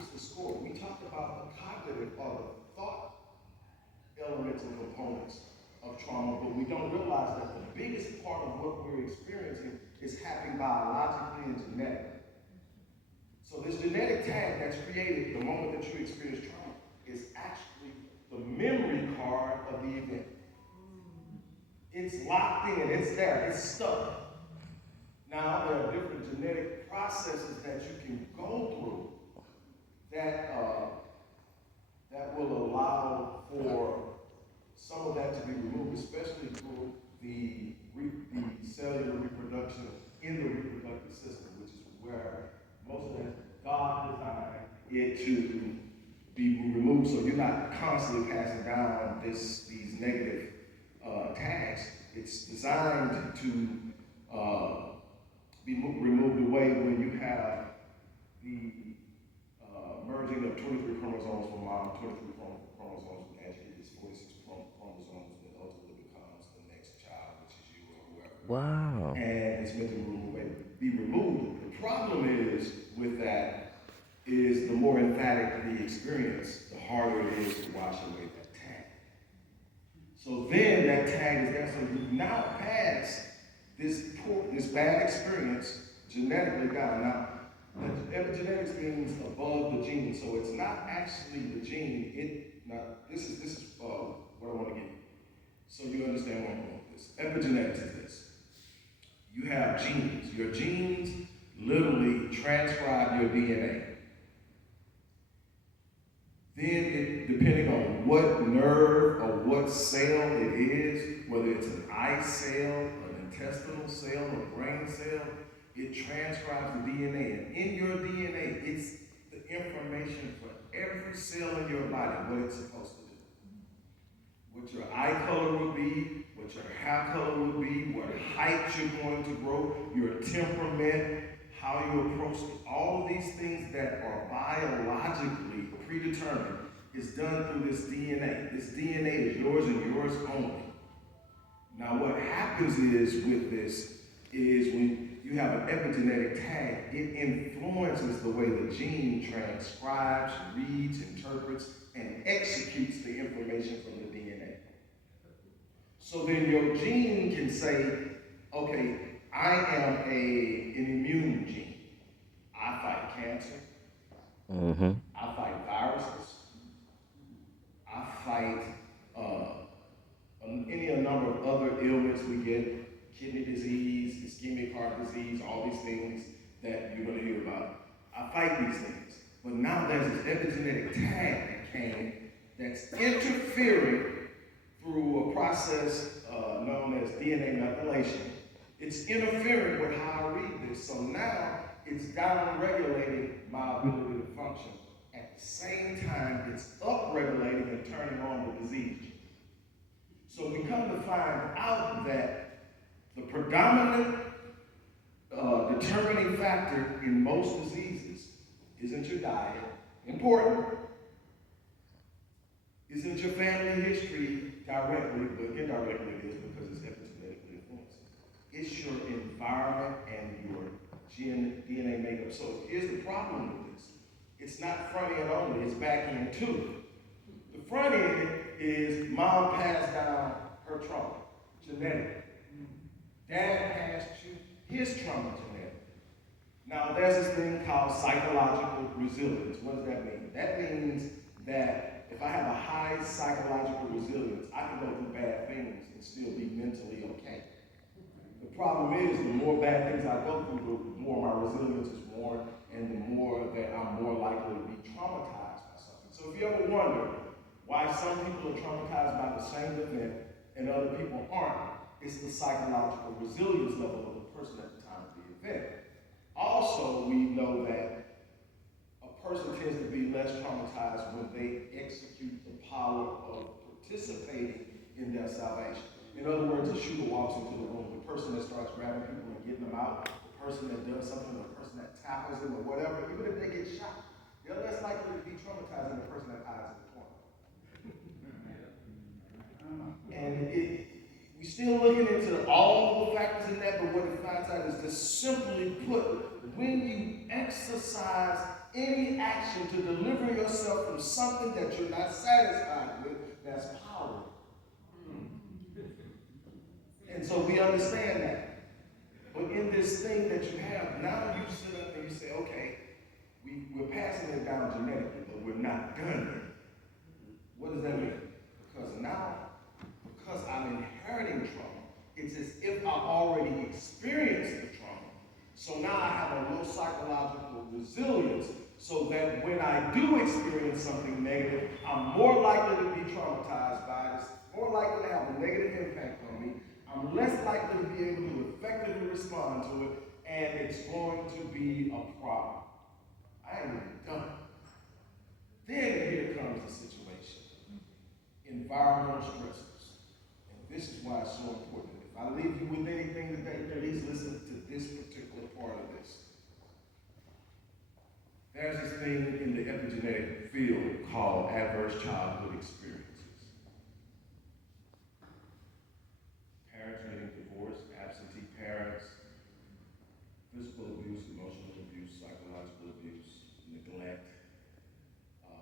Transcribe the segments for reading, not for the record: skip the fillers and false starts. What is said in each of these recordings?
keeps the score. We talked about the cognitive or the thought elements and components of trauma, but we don't realize that the biggest part of what we're experiencing is happening biologically and genetically. So this genetic tag that's created the moment that you experience trauma is actually the memory card of the event. It's locked in, it's there, it's stuck. Now there are different genetic processes that you can go through that that will allow for some of that to be removed, especially through the cellular reproduction in the reproductive system, which is where most of that God designed it to be removed, so you're not constantly passing down these negative tags. It's designed to be removed away when you have the merging of 23 chromosomes from mom, 23 chromosomes from dad. It's 46 chromosomes that ultimately becomes the next child, which is you or whoever. Wow. And it's meant to be removed. The problem is with that is the more emphatic the experience, the harder it is to wash away that tag. So then that tag is there. So you now pass this bad experience genetically down. Now, epigenetics means above the gene, so it's not actually the gene. This is what I want to get. So you understand what I'm going with this. Epigenetics is this. You have genes. Your genes literally transcribe your DNA. Then, depending on what nerve or what cell it is, whether it's an eye cell, an intestinal cell, a brain cell, it transcribes the DNA. And in your DNA, it's the information for every cell in your body, what it's supposed to do. What your eye color will be, what your hair color will be, what height you're going to grow, your temperament, how you approach it. All of these things that are biologically predetermined is done through this DNA. This DNA is yours and yours only. Now what happens is with this is when you have an epigenetic tag, it influences the way the gene transcribes, reads, interprets, and executes the information from the DNA. So then your gene can say, okay, I am an immune gene. I fight cancer. I fight viruses. I fight any number of other ailments we get, kidney disease, ischemic heart disease, all these things that you're going to hear about. I fight these things. But now there's this epigenetic tag that came that's interfering through a process known as DNA methylation. It's interfering with how I read this. So now it's down-regulating my ability to function. At the same time, it's up-regulating and turning on the disease gene. So we come to find out that the predominant determining factor in most diseases isn't your diet, important, isn't your family history directly, but indirectly it is because it's epigenetically influenced. It's your environment and your DNA makeup. So here's the problem with this. It's not front end only, it's back end too. The front end is mom passed down her trauma, genetic. Dad passed you his trauma, genetic. Now there's this thing called psychological resilience. What does that mean? That means that if I have a high psychological resilience, I can go through bad things and still be mentally okay. The problem is, the more bad things I go through, the more my resilience is worn, and the more that I'm more likely to be traumatized by something. So if you ever wonder why some people are traumatized by the same event and other people aren't, it's the psychological resilience level of the person at the time of the event. Also, we know that a person tends to be less traumatized when they execute the power of participating in their salvation. In other words, a shooter walks into the room, the person that starts grabbing people and getting them out, the person that does something, the person that tackles them or whatever, even if they get shot, they're less likely to be traumatized than the person that hides in the corner. And we're still looking into all the factors in that, but what it finds out is just simply put, when you exercise exercise any action to deliver yourself from something that you're not satisfied with, that's power. And so we understand that. But in this thing that you have, now you sit up and you say, okay, we're passing it down genetically, but we're not done yet. What does that mean? Because I'm inheriting trauma, it's as if I already experienced the trauma. So now I have a low psychological resilience so that when I do experience something negative, I'm more likely to be traumatized by this, more likely to have a negative impact on me. I'm less likely to be able to effectively respond to it, and it's going to be a problem. I ain't even done. Then here comes the situation. Environmental stressors. And this is why it's so important. If I leave you with anything today, please listen to this particular part of this. There's this thing in the epigenetic field called adverse childhood experiences. Parents getting divorced, absentee parents, physical abuse, emotional abuse, psychological abuse, neglect, a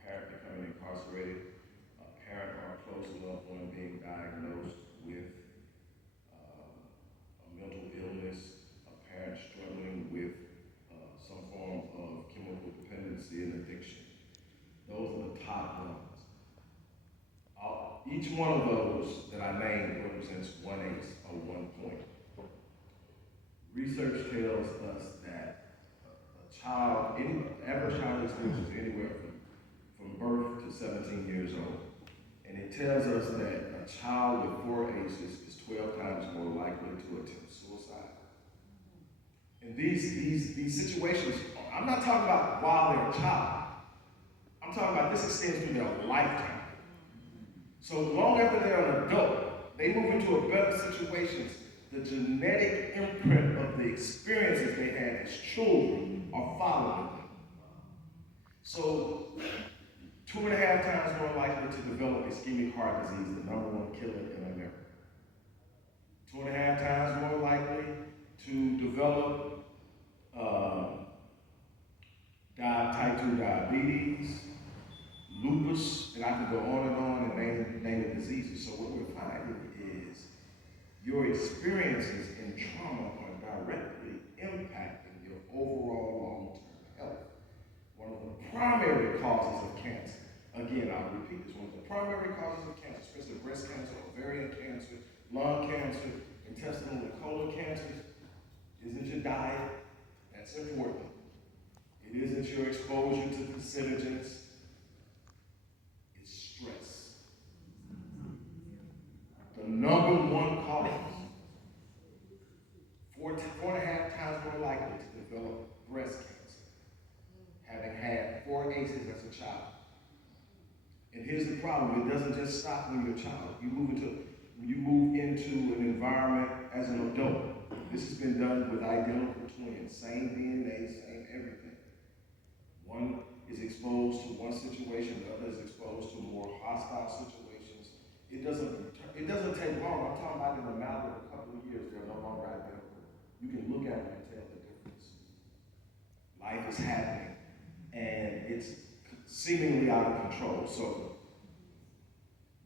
parent becoming incarcerated, a parent or a close loved one being diagnosed with a mental illness, a parent struggling with some form of chemical dependency and addiction. Those are the top ones. Each one of those that I named represents 1/8 or 1 point. Research tells us that average child experience is anywhere from birth to 17 years old. And it tells us that a child with 4 ACEs is 12 times more likely to attempt suicide. And these situations, I'm not talking about while they're a child. I'm talking about this extends through their lifetime. So long after they're an adult, they move into a better situation. The genetic imprint of the experiences they had as children are following them. So 2.5 times more likely to develop ischemic heart disease, the #1 killer in America. 2.5 times more likely to develop type 2 diabetes, lupus, and I can go on and name the diseases. So what we're finding is your experiences in trauma are directly impacting your overall long-term health. One of the primary causes of cancer, again, I'll repeat this, one of the primary causes of cancer, especially breast cancer, ovarian cancer, lung cancer, intestinal and colon cancers, isn't your diet. That's important. It isn't your exposure to carcinogens. It's stress. The #1 cause, 4.5 times more likely to develop breast cancer, having had 4 ACEs as a child. And here's the problem, it doesn't just stop when you're a child. You move into an environment as an adult. This has been done with identical twins, same DNA, same everything. One is exposed to one situation, the other is exposed to more hostile situations. It doesn't take long. I'm talking about in a matter of a couple of years, they're no longer identical. You can look at them and tell the difference. Life is happening, and it's seemingly out of control. So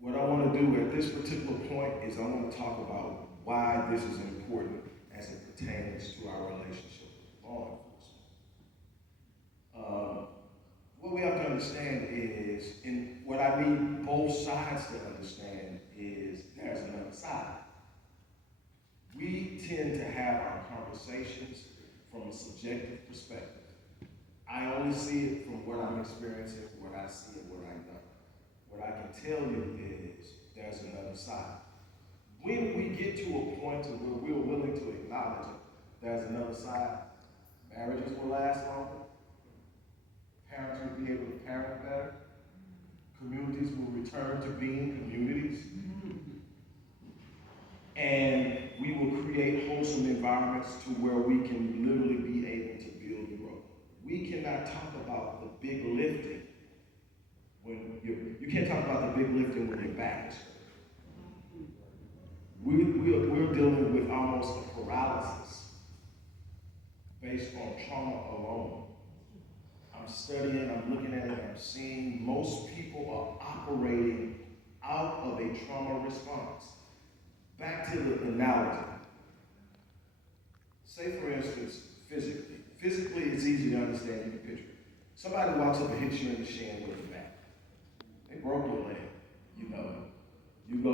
what I want to do at this particular point is I want to talk about why this is important as it pertains to our relationship with law enforcement. What we have to understand is, and what I need both sides to understand is there's another side. We tend to have our conversations from a subjective perspective. I only see it from what I'm experiencing, what I see, and what I know. What I can tell you is there's another side. When we get to a point to where we're willing to acknowledge it, there's another side, marriages will last longer, parents will be able to parent better, communities will return to being communities, and we will create wholesome environments to where we can literally be able to build and grow. We cannot talk about the big lifting when you can't talk about the big lifting when your back is hurt. We're dealing with almost a paralysis based on trauma alone. I'm studying, I'm looking at it, I'm seeing most people are operating out of a trauma response. Back to the analogy. Say, for instance, physically. Physically, it's easy to understand. You can picture it. Somebody walks up and hits you in the shin with a bat. They broke your leg. You know it. You go